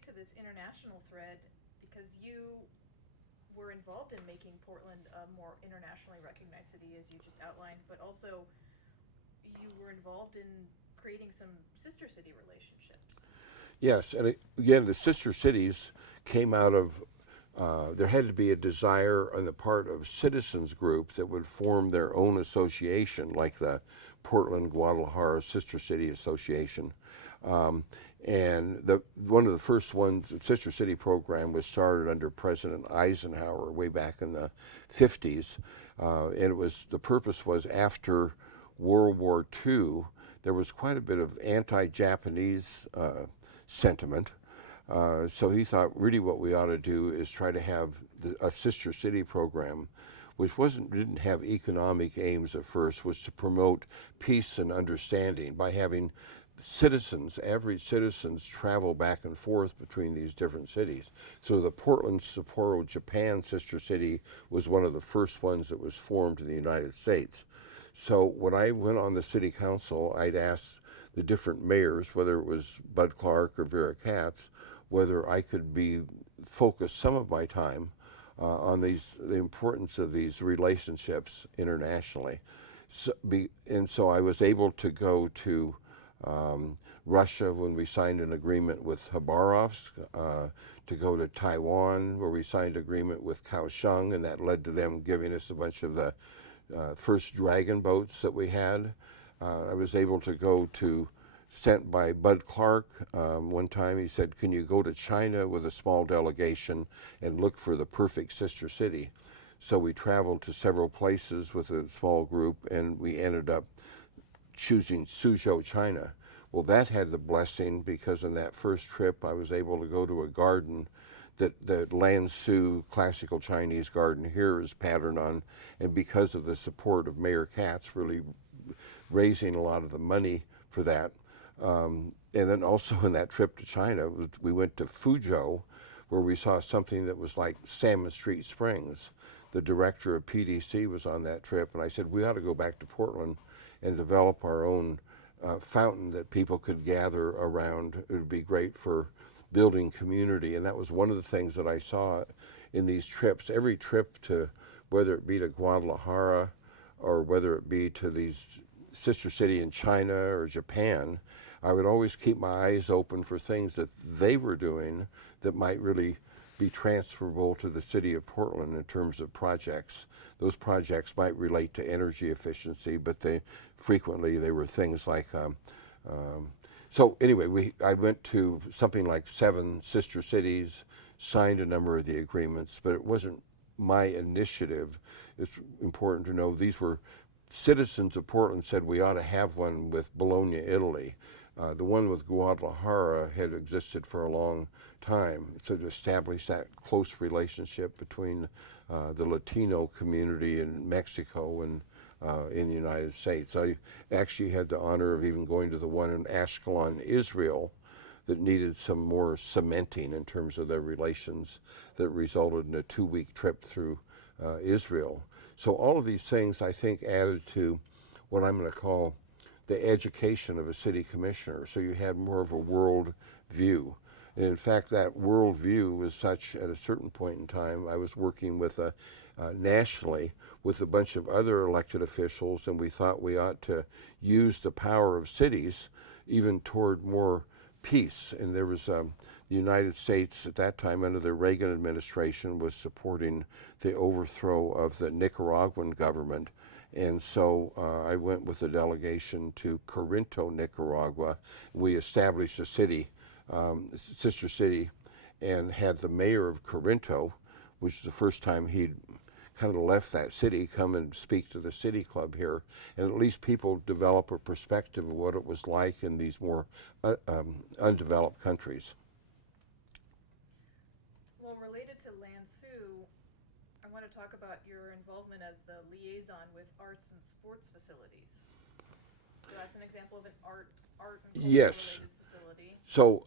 stick to this international thread because you were involved in making Portland a more internationally recognized city, as you just outlined, but also you were involved in creating some sister city relationships. Yes, and again, the sister cities came out of there had to be a desire on the part of citizens group that would form their own association, like the Portland Guadalajara Sister City Association. Um, and one of the first ones, the Sister City program, was started under President Eisenhower way back in the 50s, and the purpose was after World War II, there was quite a bit of anti-Japanese sentiment. So he thought really what we ought to do is try to have a sister city program, which didn't have economic aims at first, was to promote peace and understanding by having average citizens, travel back and forth between these different cities. So the Portland Sapporo, Japan sister city was one of the first ones that was formed in the United States. So when I went on the city council, I'd ask the different mayors, whether it was Bud Clark or Vera Katz, whether I could focus some of my time on the importance of these relationships internationally. So I was able to go to Russia when we signed an agreement with Khabarovsk, to go to Taiwan where we signed an agreement with Kaohsiung, and that led to them giving us a bunch of the first dragon boats that we had. I was able to go sent by Bud Clark. One time he said, can you go to China with a small delegation and look for the perfect sister city? So we traveled to several places with a small group, and we ended up choosing Suzhou, China. Well, that had the blessing because in that first trip I was able to go to a garden that the Lansu classical Chinese garden here is patterned on, and because of the support of Mayor Katz really raising a lot of the money for that. And then also in that trip to China, we went to Fuzhou, where we saw something that was like Salmon Street Springs. The director of PDC was on that trip, and I said, we ought to go back to Portland and develop our own fountain that people could gather around. It would be great for building community, and that was one of the things that I saw in these trips. Every trip to, whether it be to Guadalajara or whether it be to these sister city in China or Japan, I would always keep my eyes open for things that they were doing that might really be transferable to the city of Portland in terms of projects. Those projects might relate to energy efficiency, but frequently they were things like so anyway, I went to something like 7 sister cities, signed a number of the agreements, but it wasn't my initiative. It's important to know these were citizens of Portland said we ought to have one with Bologna, Italy. The one with Guadalajara had existed for a long time, so to establish that close relationship between the Latino community in Mexico and in the United States. I actually had the honor of even going to the one in Ashkelon, Israel, that needed some more cementing in terms of their relations, that resulted in a 2-week trip through Israel. So all of these things, I think, added to what I'm going to call the education of a city commissioner. So you had more of a world view. And in fact, that world view was such at a certain point in time, I was working with nationally with a bunch of other elected officials, and we thought we ought to use the power of cities even toward more peace. And there was the United States at that time under the Reagan administration was supporting the overthrow of the Nicaraguan government. And so I went with a delegation to Corinto, Nicaragua. We established a city, sister city, and had the mayor of Corinto, which was the first time he'd kind of left that city, come and speak to the city club here. And at least people develop a perspective of what it was like in these more undeveloped countries. Well, related to Lansu, I want to talk about your involvement as the liaison with arts and sports facilities. So that's an example of an art and culture Yes. related facility. So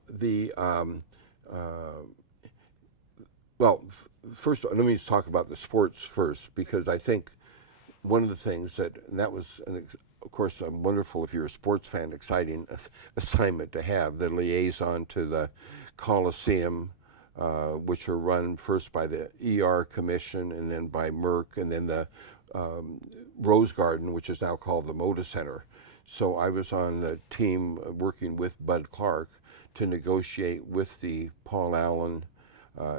first let me just talk about the sports first, because I think one of the things that was, of course, wonderful if you're a sports fan, exciting assignment to have, the liaison to the Coliseum, which are run first by the ER Commission and then by Merck, and then the Rose Garden, which is now called the Moda Center. So I was on the team working with Bud Clark to negotiate with the Paul Allen,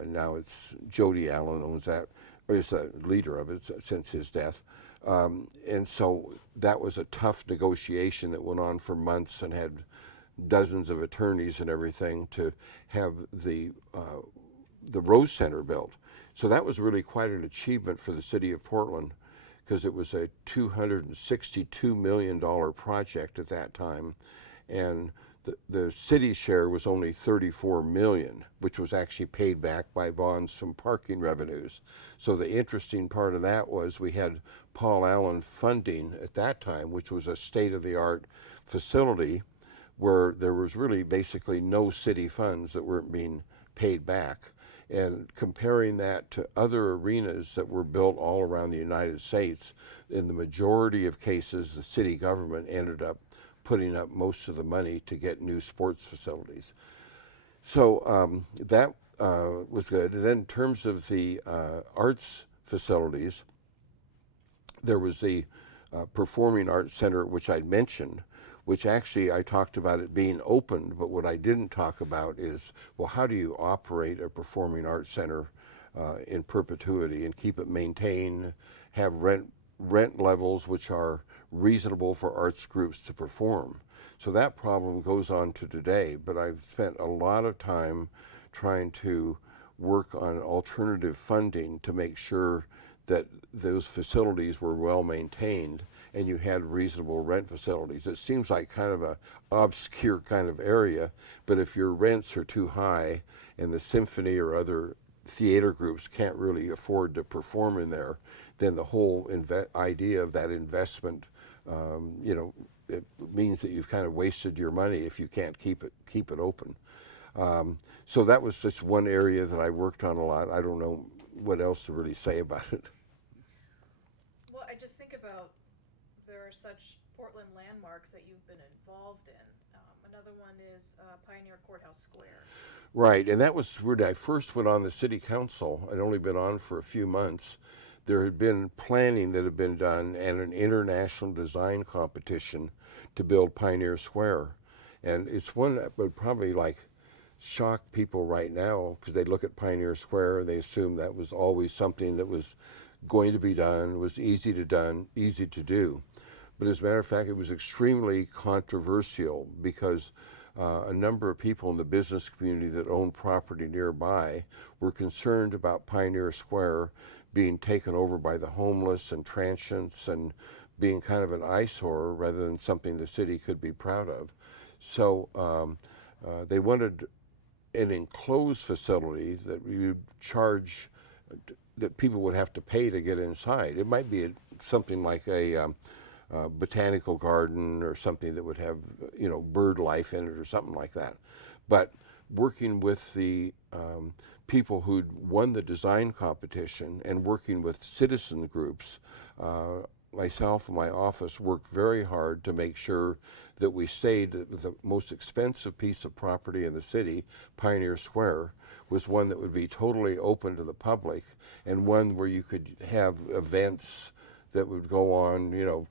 now it's Jody Allen owns that, or is the leader of it since his death. And so that was a tough negotiation that went on for months and had dozens of attorneys and everything to have the Rose Center built. So that was really quite an achievement for the city of Portland, because it was a $262 million project at that time, and the city's share was only $34 million, which was actually paid back by bonds from parking revenues. So the interesting part of that was we had Paul Allen funding at that time, which was a state-of-the-art facility where there was really basically no city funds that weren't being paid back. And comparing that to other arenas that were built all around the United States, in the majority of cases, the city government ended up putting up most of the money to get new sports facilities. So that was good. And then in terms of the arts facilities, there was the Performing Arts Center, which I'd mentioned, which actually I talked about it being opened, but what I didn't talk about is, well, how do you operate a performing arts center in perpetuity and keep it maintained, have rent levels which are reasonable for arts groups to perform. So that problem goes on to today, but I've spent a lot of time trying to work on alternative funding to make sure that those facilities were well maintained and you had reasonable rent facilities. It seems like kind of a obscure kind of area, but if your rents are too high and the symphony or other theater groups can't really afford to perform in there, then the whole idea of that investment, it means that you've kind of wasted your money if you can't keep it open. So that was just one area that I worked on a lot. I don't know what else to really say about it. Well, I just think about there are such Portland landmarks that you've been involved in. Another one is Pioneer Courthouse Square. Right, and that was when I first went on the city council. I'd only been on for a few months. There had been planning that had been done and an international design competition to build Pioneer Square. And it's one that would probably shock people right now, because they look at Pioneer Square and they assume that was always something that was going to be done, was easy to do. But as a matter of fact, it was extremely controversial because a number of people in the business community that owned property nearby were concerned about Pioneer Square being taken over by the homeless and transients and being kind of an eyesore rather than something the city could be proud of. So they wanted an enclosed facility that we would charge, that people would have to pay to get inside. It might be something like a botanical garden or something that would have bird life in it or something like that. But working with the people who'd won the design competition and working with citizen groups, myself and my office worked very hard to make sure that we stayed with the most expensive piece of property in the city. Pioneer Square was one that would be totally open to the public and one where you could have events that would go on,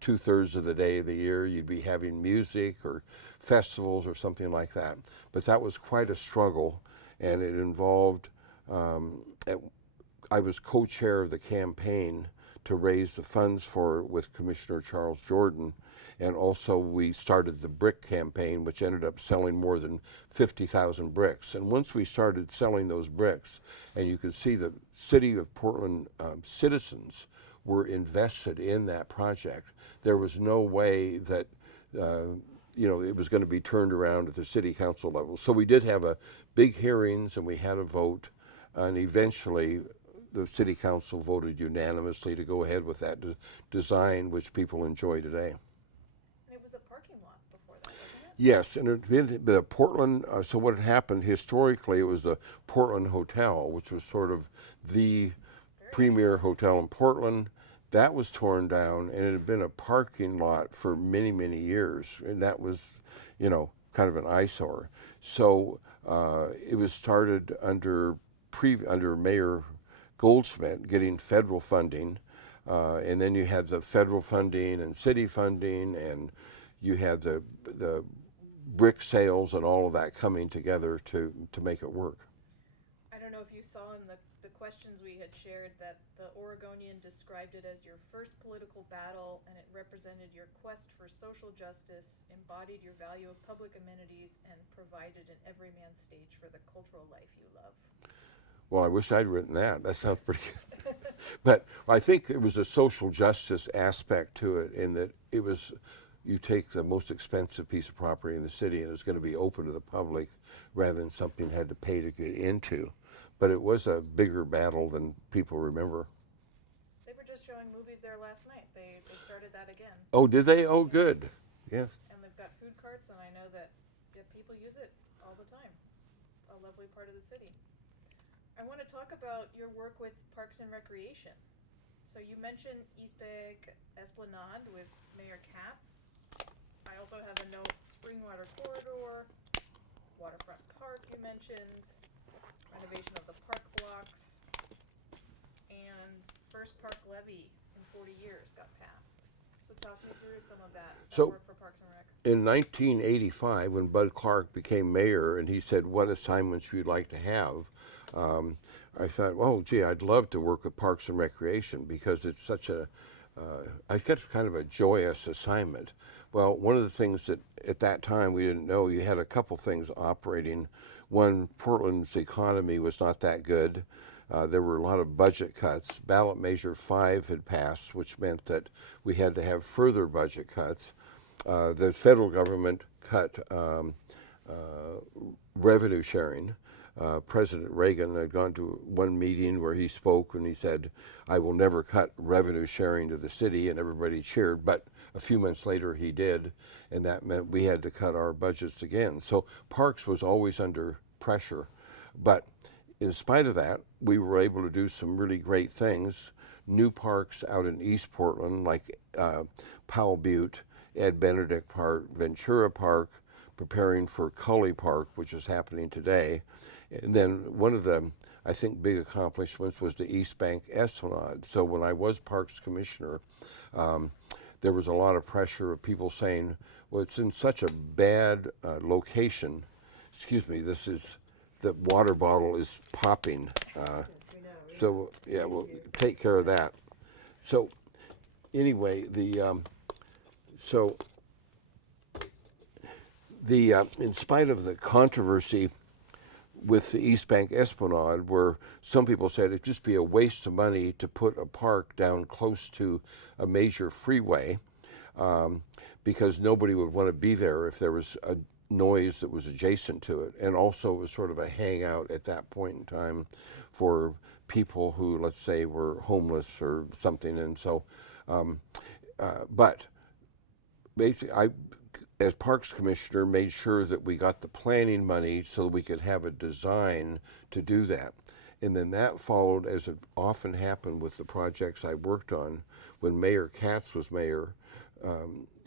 two-thirds of the day of the year. You'd be having music or festivals or something like that. But that was quite a struggle, and it involved, I was co-chair of the campaign to raise the funds for it with Commissioner Charles Jordan, and also we started the brick campaign, which ended up selling more than 50,000 bricks. And once we started selling those bricks, and you could see the city of Portland citizens were invested in that project, there was no way that it was going to be turned around at the city council level. So we did have a big hearings and we had a vote, and eventually the city council voted unanimously to go ahead with that design, which people enjoy today. And it was a parking lot before that, wasn't it? Yes, and the Portland, so what had happened historically, it was the Portland Hotel, which was sort of the premier hotel in Portland. That was torn down, and it had been a parking lot for many, many years, and that was, kind of an eyesore. So it was started under Mayor Goldsmith getting federal funding, and then you had the federal funding and city funding, and you had the brick sales and all of that coming together to make it work. I don't know if you saw in the questions we had shared that the Oregonian described it as your first political battle, and it represented your quest for social justice, embodied your value of public amenities, and provided an everyman stage for the cultural life you love. Well, I wish I'd written that. That sounds pretty good. But I think it was a social justice aspect to it, in that it was, you take the most expensive piece of property in the city and it's going to be open to the public rather than something you had to pay to get into. But it was a bigger battle than people remember. They were just showing movies there last night. They started that again. Oh, did they? Oh, good. Yes. And they've got food carts, and I know that people use it all the time. It's a lovely part of the city. I want to talk about your work with Parks and Recreation. So you mentioned East Bank Esplanade with Mayor Katz. I also have a note, Springwater Corridor, Waterfront Park you mentioned, renovation of the park blocks, and first park levy in 40 years got passed. So talk me through some of that work for Parks and Rec. In 1985, when Bud Clark became mayor and he said, what assignments you'd like to have, I thought, oh, gee, I'd love to work with Parks and Recreation because it's such a, I guess, kind of a joyous assignment. Well, one of the things that at that time we didn't know, you had a couple things operating. One, Portland's economy was not that good. There were a lot of budget cuts. Ballot Measure 5 had passed, which meant that we had to have further budget cuts. The federal government cut revenue sharing. President Reagan had gone to one meeting where he spoke and he said, I will never cut revenue sharing to the city, and everybody cheered. But a few months later he did, and that meant we had to cut our budgets again. So Parks was always under pressure. But in spite of that, we were able to do some really great things. New parks out in East Portland, like Powell Butte, Ed Benedict Park, Ventura Park, preparing for Cully Park, which is happening today. And then one of the, I think, big accomplishments was the East Bank Esplanade. So when I was Parks Commissioner, there was a lot of pressure of people saying, well, it's in such a bad location. Excuse me, this is, the water bottle is popping. So, yeah, we'll take care of that. So, anyway, in spite of the controversy with the East Bank Esplanade, where some people said it'd just be a waste of money to put a park down close to a major freeway, because nobody would want to be there if there was a noise that was adjacent to it. And also it was sort of a hangout at that point in time for people who, let's say, were homeless or something. And so, but basically, I, as Parks Commissioner, made sure that we got the planning money so that we could have a design to do that. And then that followed, as it often happened with the projects I worked on. When Mayor Katz was mayor,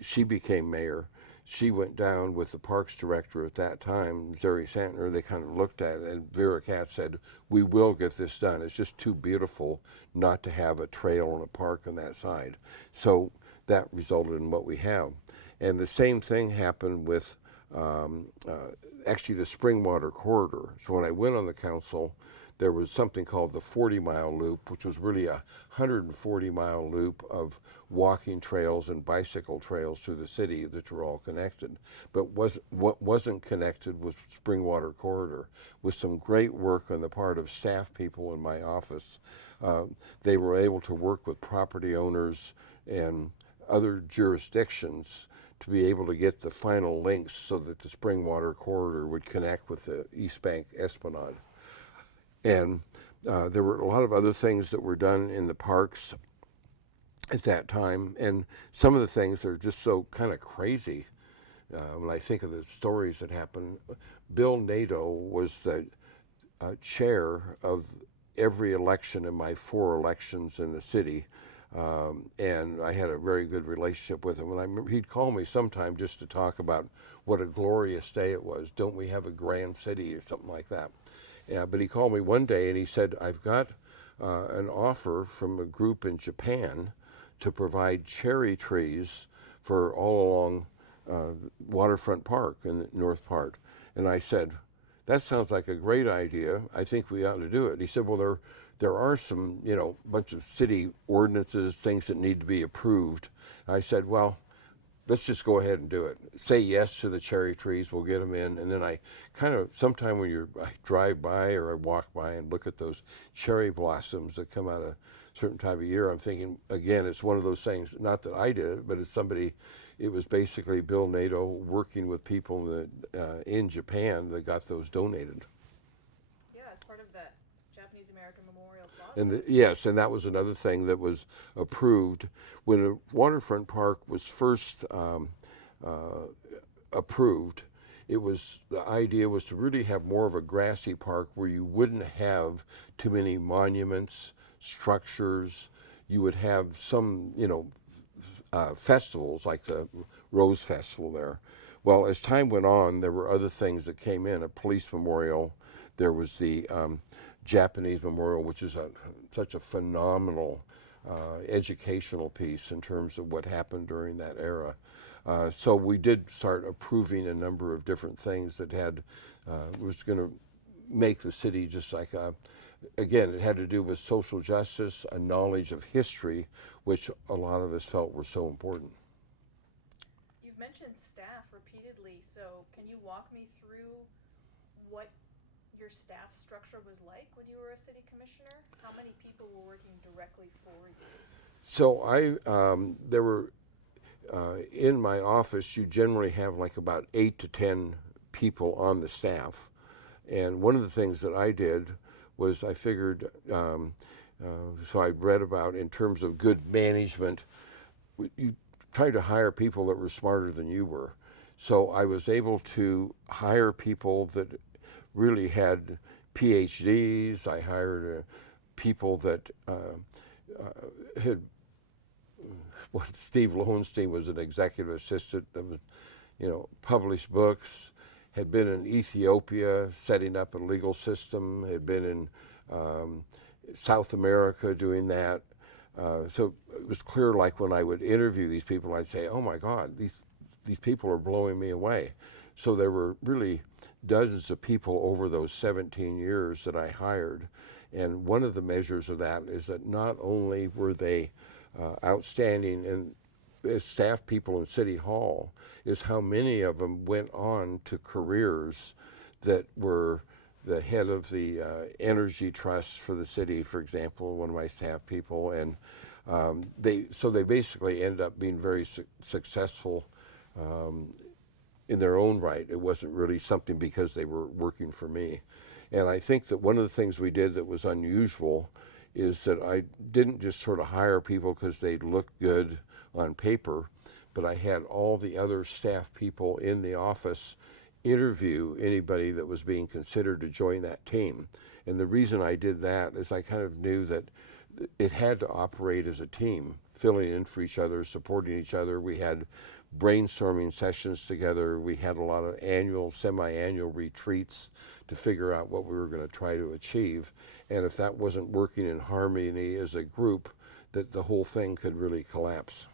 she became mayor. She went down with the Parks Director at that time, Zeri Santner. They kind of looked at it, and Vera Katz said, we will get this done. It's just too beautiful not to have a trail and a park on that side. So that resulted in what we have. And the same thing happened with actually the Springwater Corridor. So when I went on the council, there was something called the 40-mile loop, which was really a 140-mile loop of walking trails and bicycle trails through the city that were all connected. But what wasn't connected was Springwater Corridor. With some great work on the part of staff people in my office, they were able to work with property owners and other jurisdictions to be able to get the final links so that the Springwater Corridor would connect with the East Bank Esplanade. And there were a lot of other things that were done in the parks at that time. And some of the things are just so kind of crazy. When I think of the stories that happened, Bill Nato was the chair of every election in my 4 elections in the city. And I had a very good relationship with him. And I remember he'd call me sometime just to talk about what a glorious day it was. Don't we have a grand city or something like that? Yeah, but he called me one day and he said, I've got an offer from a group in Japan to provide cherry trees for all along Waterfront Park in the north part. And I said, that sounds like a great idea. I think we ought to do it. He said, well, there are some, bunch of city ordinances, things that need to be approved. I said, well, let's just go ahead and do it. Say yes to the cherry trees, we'll get them in. And then I kind of, sometime when I drive by or I walk by and look at those cherry blossoms that come out a certain time of year, I'm thinking, again, it's one of those things, not that I did it, but it's somebody, it was basically Bill NATO working with people that, in Japan that got those donated. Yeah, as part of that Japanese American Memorial Plaza. And yes, and that was another thing that was approved when a waterfront park was first approved. The idea was to really have more of a grassy park where you wouldn't have too many monuments, structures. You would have some, festivals like the Rose Festival there. Well, as time went on, there were other things that came in. A police memorial. There was the Japanese memorial, which is such a phenomenal educational piece in terms of what happened during that era. So we did start approving a number of different things that was going to make the city just like again, it had to do with social justice, a knowledge of history, which a lot of us felt were so important. You've mentioned staff repeatedly, so can you walk me through what your staff structure was like when you were a city commissioner? How many people were working directly for you? So there were, in my office, you generally have like about 8 to 10 people on the staff. And one of the things that I did was I figured, so I read about in terms of good management, you tried to hire people that were smarter than you were. So I was able to hire people that really had PhDs. I hired people that had, Steve Lowenstein was an executive assistant that was, published books, had been in Ethiopia setting up a legal system, had been in South America doing that. So it was clear, like when I would interview these people, I'd say, oh my God, these people are blowing me away. So there were really dozens of people over those 17 years that I hired. And one of the measures of that is that not only were they outstanding and as staff people in City Hall, is how many of them went on to careers that were the head of the energy trust for the city, for example, one of my staff people. And they basically ended up being very successful in their own right. It wasn't really something because they were working for me. And I think that one of the things we did that was unusual is that I didn't just sort of hire people because they looked good on paper, but I had all the other staff people in the office interview anybody that was being considered to join that team. And the reason I did that is I kind of knew that it had to operate as a team, filling in for each other, supporting each other. We had brainstorming sessions together. We had a lot of annual, semi-annual retreats to figure out what we were going to try to achieve. And if that wasn't working in harmony as a group, that the whole thing could really collapse.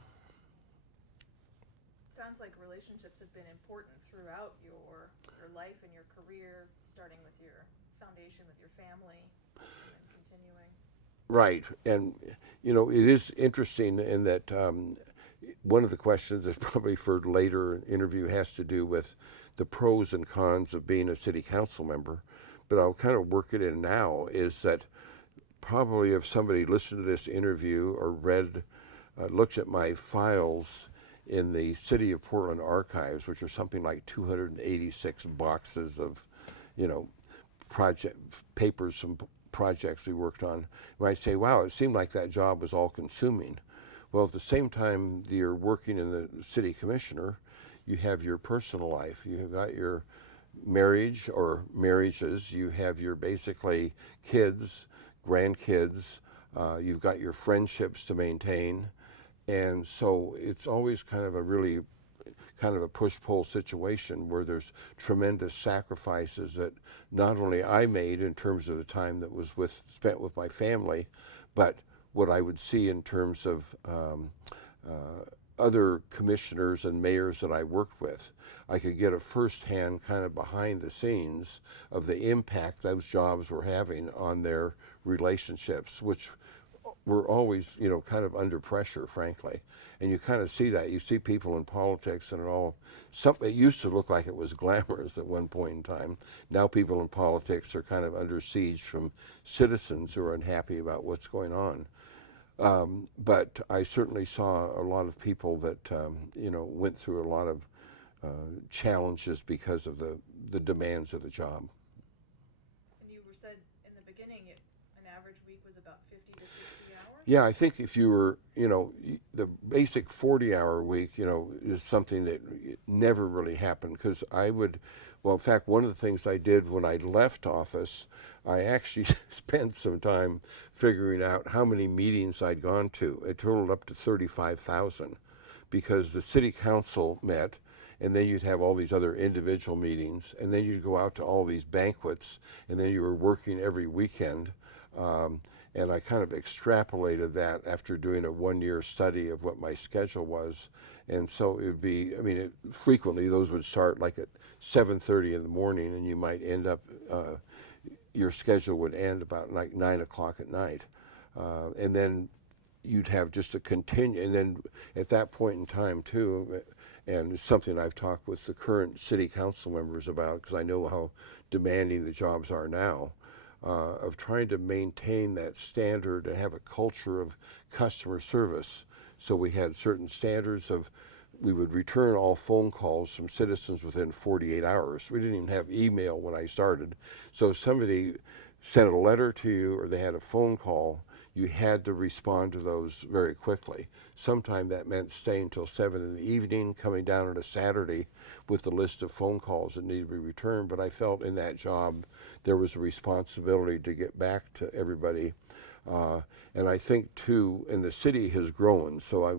Sounds like relationships have been important throughout your life and your career, starting with your foundation with your family and continuing. Right. And, it is interesting in that one of the questions that's probably for later interview has to do with the pros and cons of being a city council member. But I'll kind of work it in now is that probably if somebody listened to this interview or looked at my files in the City of Portland archives, which are something like 286 boxes of, project papers, some projects we worked on, you might say, wow, it seemed like that job was all consuming. Well, at the same time you're working in the city commissioner, you have your personal life. You've got your marriage or marriages. You have your basically kids, grandkids, You've got your friendships to maintain. And so it's always kind of a really kind of a push-pull situation where there's tremendous sacrifices that not only I made in terms of the time that was spent with my family, but what I would see in terms of other commissioners and mayors that I worked with. I could get a firsthand kind of behind the scenes of the impact those jobs were having on their relationships, which were always, kind of under pressure, frankly. And you kind of see that. You see people in politics and it used to look like it was glamorous at one point in time. Now people in politics are kind of under siege from citizens who are unhappy about what's going on. But I certainly saw a lot of people that, went through a lot of challenges because of the demands of the job. And you said in the beginning, an average week was about 50 to 60 hours? Yeah, I think if you were, the basic 40-hour week, is something that never really happened because in fact, one of the things I did when I left office, I actually spent some time figuring out how many meetings I'd gone to. It totaled up to 35,000 because the city council met, and then you'd have all these other individual meetings, and then you'd go out to all these banquets, and then you were working every weekend. And I kind of extrapolated that after doing a one-year study of what my schedule was. And so it would be, frequently those would start like at 7:30 in the morning, and you might end up, your schedule would end about like 9 o'clock at night. And then you'd have just a continue, and then at that point in time too, and it's something I've talked with the current city council members about because I know how demanding the jobs are now. Of trying to maintain that standard and have a culture of customer service. So we had certain standards we would return all phone calls from citizens within 48 hours. We didn't even have email when I started. So if somebody sent a letter to you or they had a phone call, you had to respond to those very quickly. Sometimes that meant staying till 7 in the evening, coming down on a Saturday with the list of phone calls that needed to be returned. But I felt in that job there was a responsibility to get back to everybody. And I think too, and the city has grown. So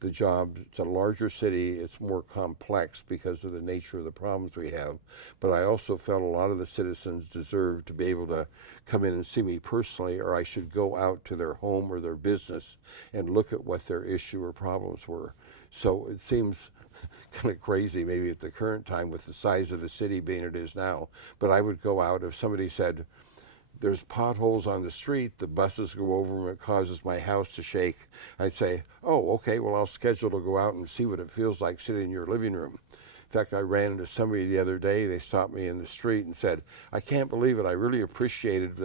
the job, it's a larger city, it's more complex because of the nature of the problems we have. But I also felt a lot of the citizens deserved to be able to come in and see me personally, or I should go out to their home or their business and look at what their issue or problems were. So it seems kind of crazy maybe at the current time with the size of the city being it is now. But I would go out if somebody said, there's potholes on the street, the buses go over them, it causes my house to shake. I'd say, oh, okay, well, I'll schedule to go out and see what it feels like sitting in your living room. In fact, I ran into somebody the other day, they stopped me in the street and said, I can't believe it, I really appreciated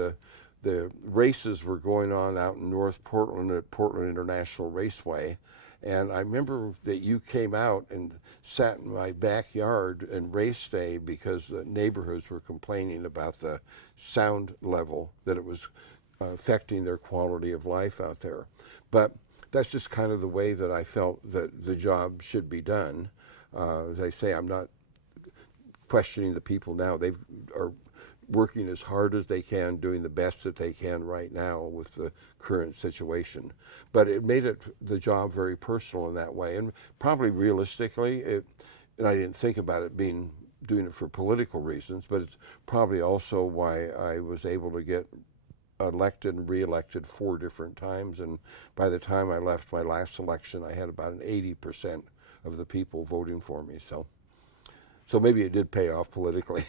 the races were going on out in North Portland at Portland International Raceway. And I remember that you came out and sat in my backyard and race day because the neighborhoods were complaining about the sound level, that it was affecting their quality of life out there. But that's just kind of the way that I felt that the job should be done. As I say, I'm not questioning the people now. They are working as hard as they can, doing the best that they can right now with the current situation. But it made the job very personal in that way, and probably realistically, and I didn't think about it doing it for political reasons, but it's probably also why I was able to get elected and re-elected 4 different times, and by the time I left my last election, I had about an 80% of the people voting for me. So maybe it did pay off politically.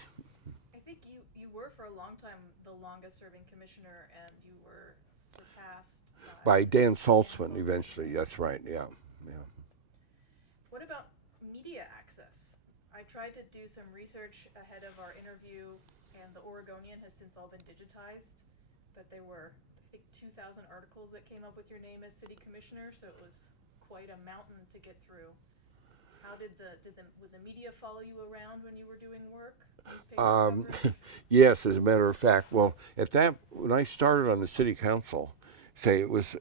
For a long time the longest serving commissioner, and you were surpassed by Dan Saltzman eventually. That's right. Yeah. What about media access? I tried to do some research ahead of our interview, and the Oregonian has since all been digitized, but there were, I think, 2,000 articles that came up with your name as city commissioner, so it was quite a mountain to get through. How would the media follow you around when you were doing work? Yes, as a matter of fact. Well, when I started on the city council, it was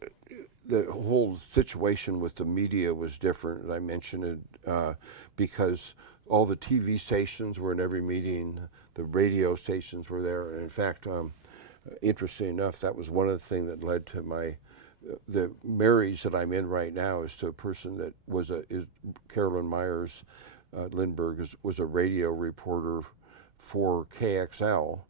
the whole situation with the media was different. And I mentioned it because all the TV stations were in every meeting, the radio stations were there, and in fact, interesting enough, that was one of the things that led to the marriage that I'm in right now is to a person that is Carolyn Myers Lindberg was a radio reporter for KXL,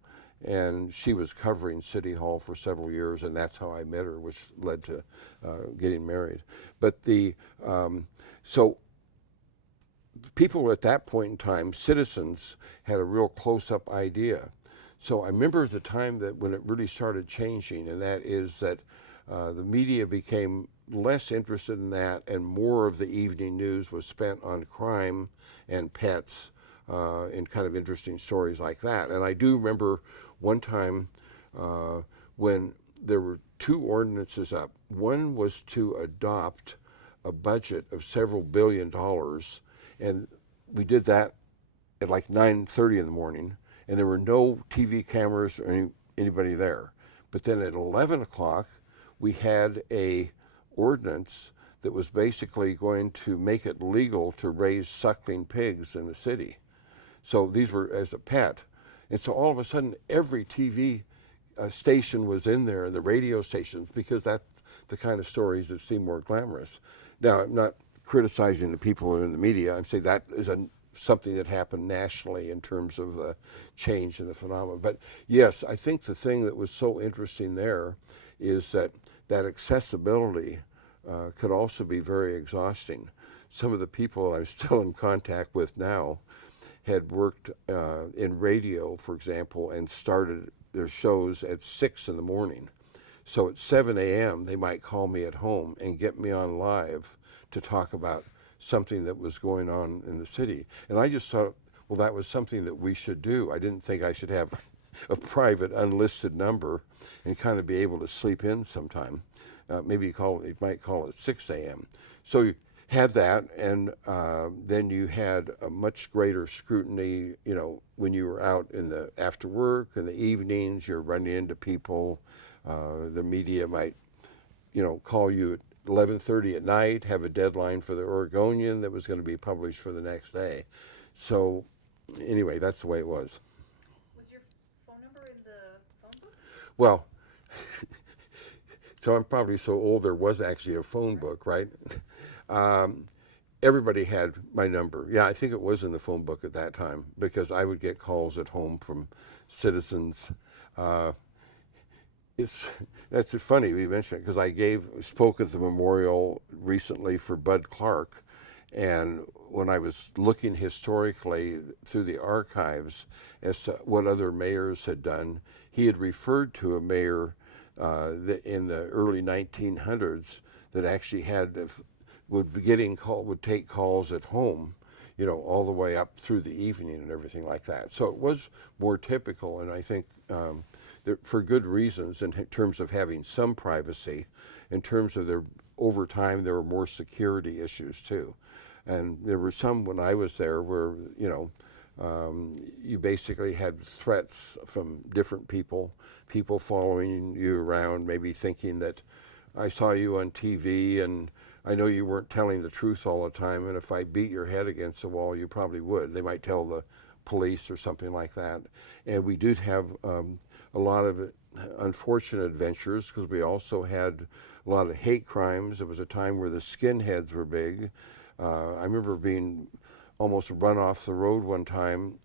and she was covering City Hall for several years, and that's how I met her, which led to getting married. But so people at that point in time, citizens, had a real close-up idea. So I remember the time that when it really started changing, and that is that the media became less interested in that, and more of the evening news was spent on crime and pets and kind of interesting stories like that. And I do remember one time when there were two ordinances up. One was to adopt a budget of several $billions, and we did that at like 9:30 in the morning, and there were no TV cameras or anybody there. But then at 11 o'clock, we had a ordinance that was basically going to make it legal to raise suckling pigs in the city. So these were as a pet. And so all of a sudden, every TV station was in there, and the radio stations, because that's the kind of stories that seem more glamorous. Now, I'm not criticizing the people in the media. I'm saying that is something that happened nationally in terms of the change in the phenomenon. But yes, I think the thing that was so interesting there is that accessibility could also be very exhausting. Some of the people I'm still in contact with now had worked in radio, for example, and started their shows at 6 in the morning. So at 7 a.m., they might call me at home and get me on live to talk about something that was going on in the city. And I just thought, well, that was something that we should do. I didn't think I should have a private, unlisted number and kind of be able to sleep in sometime. Maybe you might call it 6 a.m. So you had that, and then you had a much greater scrutiny, when you were out after work, in the evenings, you're running into people. The media might, call you at 11:30 at night, have a deadline for the Oregonian that was going to be published for the next day. So anyway, that's the way it was. Was your phone number in the phone book? Well, so I'm probably so old there was actually a phone book, right? Everybody had my number. Yeah, I think it was in the phone book at that time because I would get calls at home from citizens. That's funny we mentioned it because I spoke at the memorial recently for Bud Clark, and when I was looking historically through the archives as to what other mayors had done, he had referred to a mayor in the early 1900s that actually would take calls at home, all the way up through the evening and everything like that. So it was more typical, and I think for good reasons in terms of having some privacy. In terms of over time, there were more security issues too. And there were some when I was there where, you basically had threats from different people following you around, maybe thinking that I saw you on TV and I know you weren't telling the truth all the time, and if I beat your head against the wall, you probably would. They might tell the police or something like that. And we did have a lot of unfortunate adventures because we also had a lot of hate crimes. It was a time where the skinheads were big. I remember being almost run off the road one time.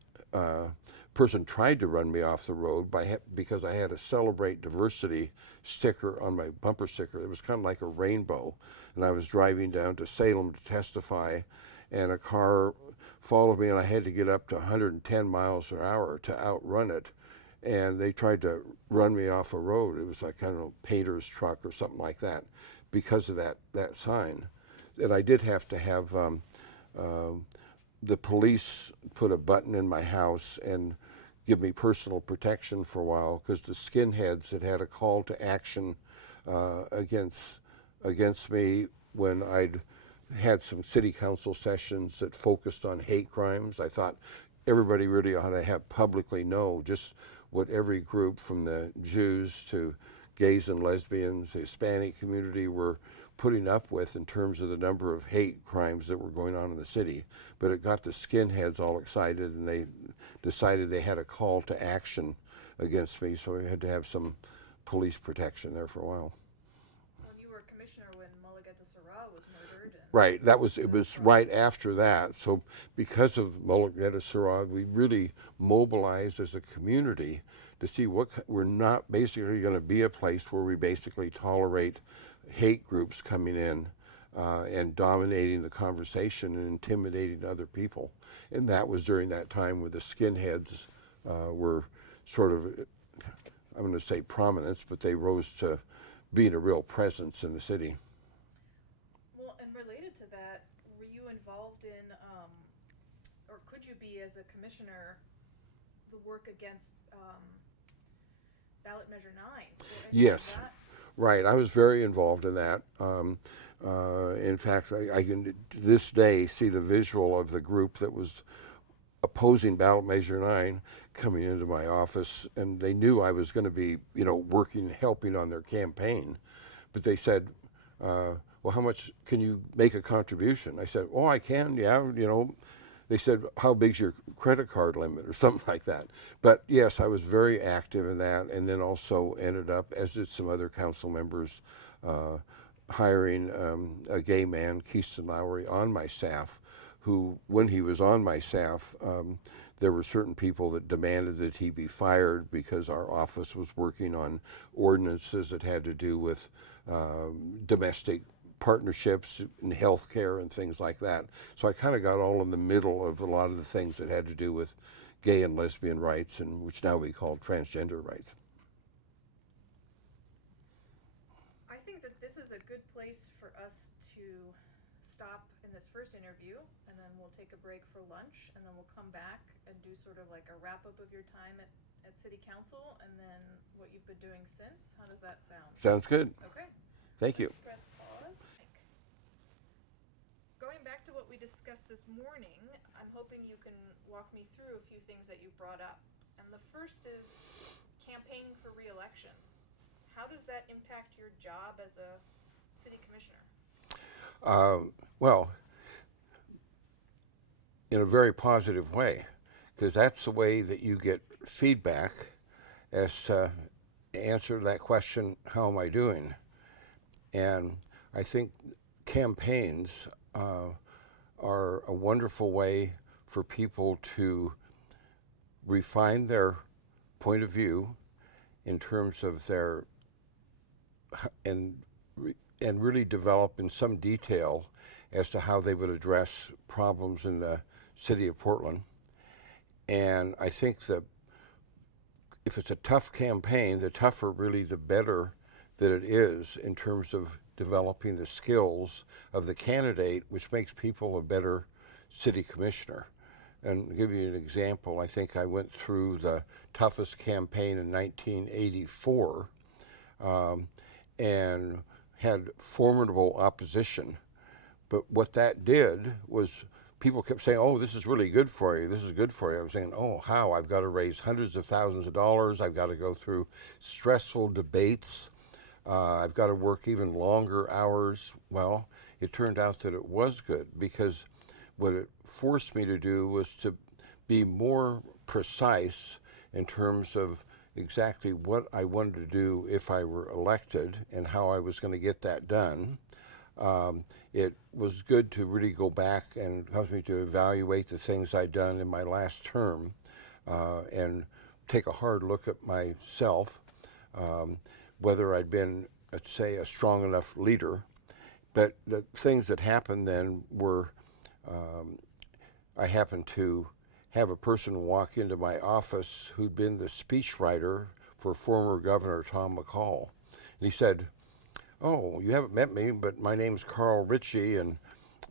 Person tried to run me off the road because I had a Celebrate Diversity sticker on my bumper sticker. It was kind of like a rainbow. And I was driving down to Salem to testify, and a car followed me, and I had to get up to 110 miles an hour to outrun it. And they tried to run me off a road. It was like, I don't know, painter's truck or something like that because of that sign. And I did have to have the police put a button in my house and give me personal protection for a while because the skinheads had a call to action against me when I'd had some city council sessions that focused on hate crimes. I thought everybody really ought to have publicly know just what every group from the Jews to gays and lesbians, the Hispanic community were putting up with in terms of the number of hate crimes that were going on in the city. But it got the skinheads all excited, and decided they had a call to action against me, so we had to have some police protection there for a while. Well, you were commissioner when Mulligeta Sarah was murdered. And Right, it was right after that. So because of Mulligeta Sarah, we really mobilized as a community to see we're not basically going to be a place where we basically tolerate hate groups coming in and dominating the conversation and intimidating other people. And that was during that time where the skinheads were sort of, I'm going to say prominence, but they rose to being a real presence in the city. well, and related to that, were you involved in, or could you be as a commissioner, the work against ballot measure 9? Or anything Yes. like that? Right, I was very involved in that. In fact, I can to this day see the visual of the group that was opposing ballot measure 9 coming into my office, and they knew I was going to be, working, helping on their campaign. But they said, well, how much can you make a contribution? I said, oh, I can, yeah, They said, how big's your credit card limit or something like that. But yes, I was very active in that, and then also ended up, as did some other council members, hiring a gay man, Keiston Lowry, on my staff, who, when he was on my staff, there were certain people that demanded that he be fired because our office was working on ordinances that had to do with domestic partnerships in healthcare and things like that. So I kind of got all in the middle of a lot of the things that had to do with gay and lesbian rights, and which now we call transgender rights. I think that this is a good place for us to stop in this first interview, and then we'll take a break for lunch, and then we'll come back and do sort of like a wrap-up of your time at City Council, and then what you've been doing since. How does that sound? Sounds good. Okay. Thank you. Let's press pause. Going back to what we discussed this morning, I'm hoping you can walk me through a few things that you brought up. And the first is campaigning for re-election. How does that impact your job as a city commissioner? Well, in a very positive way, because that's the way that you get feedback as to answer that question, how am I doing? And I think campaigns are a wonderful way for people to refine their point of view in terms of their, and really develop in some detail as to how they would address problems in the city of Portland. And I think that if it's a tough campaign, the tougher really the better that it is in terms of developing the skills of the candidate, which makes people a better city commissioner. And to give you an example, I think I went through the toughest campaign in 1984 and had formidable opposition. But what that did was people kept saying, oh, this is really good for you, this is good for you. I was saying, oh, how? I've got to raise hundreds of thousands of dollars, I've got to go through stressful debates, I've got to work even longer hours. Well, it turned out that it was good, because what it forced me to do was to be more precise in terms of exactly what I wanted to do if I were elected and how I was going to get that done. It was good to really go back and help me to evaluate the things I'd done in my last term and take a hard look at myself, whether I'd been, let's say, a strong enough leader. But the things that happened then were I happened to have a person walk into my office who'd been the speechwriter for former Governor Tom McCall. And he said, oh, you haven't met me, but my name's Carl Ritchie, and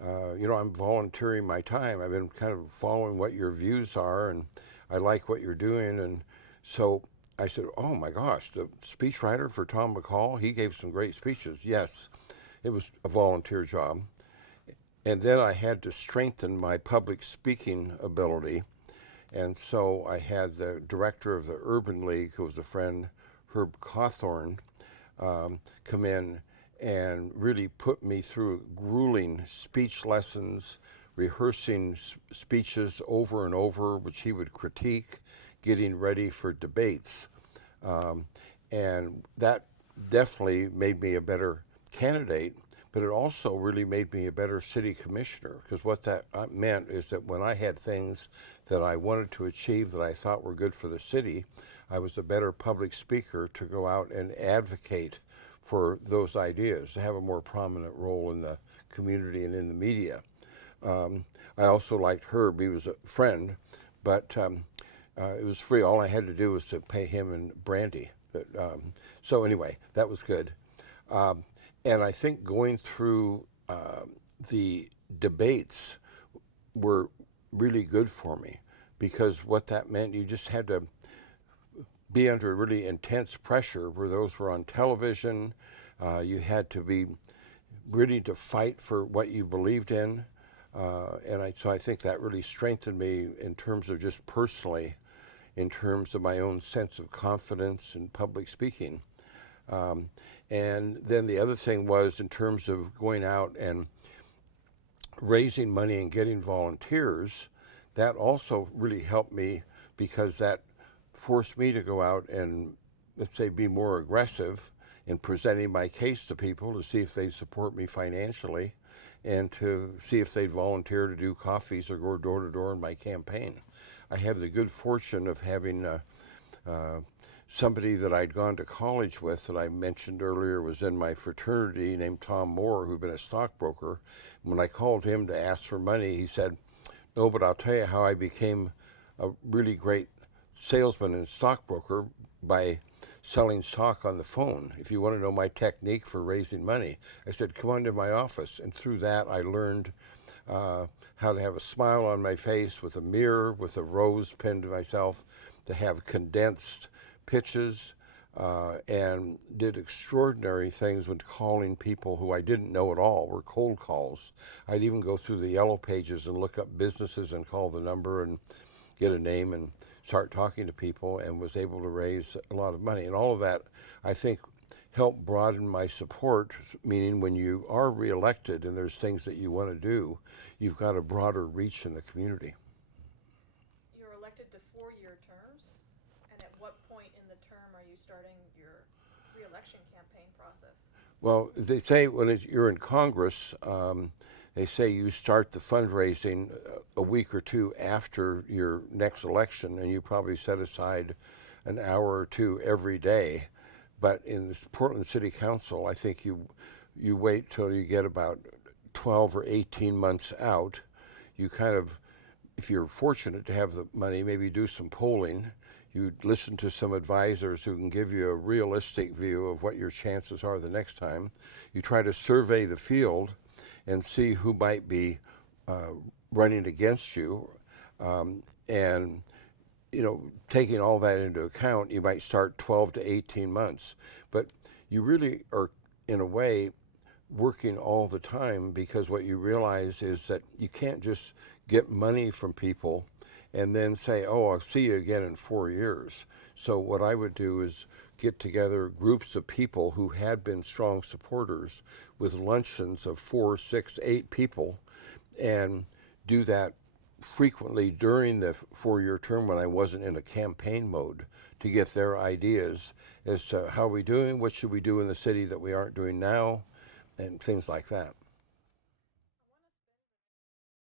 I'm volunteering my time. I've been kind of following what your views are, and I like what you're doing. And so I said, oh my gosh, the speechwriter for Tom McCall, he gave some great speeches. Yes, it was a volunteer job. And then I had to strengthen my public speaking ability. And so I had the director of the Urban League, who was a friend, Herb Cawthorn, come in and really put me through grueling speech lessons rehearsing speeches over and over, which he would critique, getting ready for debates. And that definitely made me a better candidate, but it also really made me a better city commissioner, because what that meant is that when I had things that I wanted to achieve that I thought were good for the city, I was a better public speaker to go out and advocate for those ideas, to have a more prominent role in the community and in the media. I also liked Herb. He was a friend, but it was free. All I had to do was to pay him in brandy. So anyway, that was good. And I think going through the debates were really good for me, because what that meant, you just had to be under really intense pressure where those were on television. You had to be ready to fight for what you believed in. So I think that really strengthened me in terms of just personally, in terms of my own sense of confidence in public speaking. And then the other thing was, in terms of going out and raising money and getting volunteers, that also really helped me, because that forced me to go out and, let's say, be more aggressive in presenting my case to people to see if they support me financially, and to see if they'd volunteer to do coffees or go door to door in my campaign. I have the good fortune of having somebody that I'd gone to college with, that I mentioned earlier was in my fraternity, named Tom Moore, who'd been a stockbroker. When I called him to ask for money, he said, "No, but I'll tell you how I became a really great salesman and stockbroker, by selling stock on the phone. If you want to know my technique for raising money," I said, "come on to my office." And through that, I learned how to have a smile on my face with a mirror, with a rose pinned to myself, to have condensed pitches, and did extraordinary things when calling people who I didn't know at all. Were cold calls. I'd even go through the yellow pages and look up businesses and call the number and get a name and start talking to people, and was able to raise a lot of money. And all of that, I think, helped broaden my support, meaning when you are reelected and there's things that you want to do, you've got a broader reach in the community. You're elected to 4-year terms, and at what point in the term are you starting your re-election campaign process? Well, they say when you're in Congress, they say you start the fundraising a week or two after your next election, and you probably set aside an hour or two every day. But in the Portland City Council, I think you wait till you get about 12 or 18 months out. You kind of, if you're fortunate to have the money, maybe do some polling. You listen to some advisors who can give you a realistic view of what your chances are the next time. You try to survey the field and see who might be running against you. And, taking all that into account, you might start 12 to 18 months. But you really are, in a way, working all the time, because what you realize is that you can't just get money from people and then say, "Oh, I'll see you again in 4 years." So what I would do is get together groups of people who had been strong supporters with luncheons of 4, 6, 8 people, and do that frequently during the 4-year term when I wasn't in a campaign mode, to get their ideas as to how are we doing, what should we do in the city that we aren't doing now, and things like that.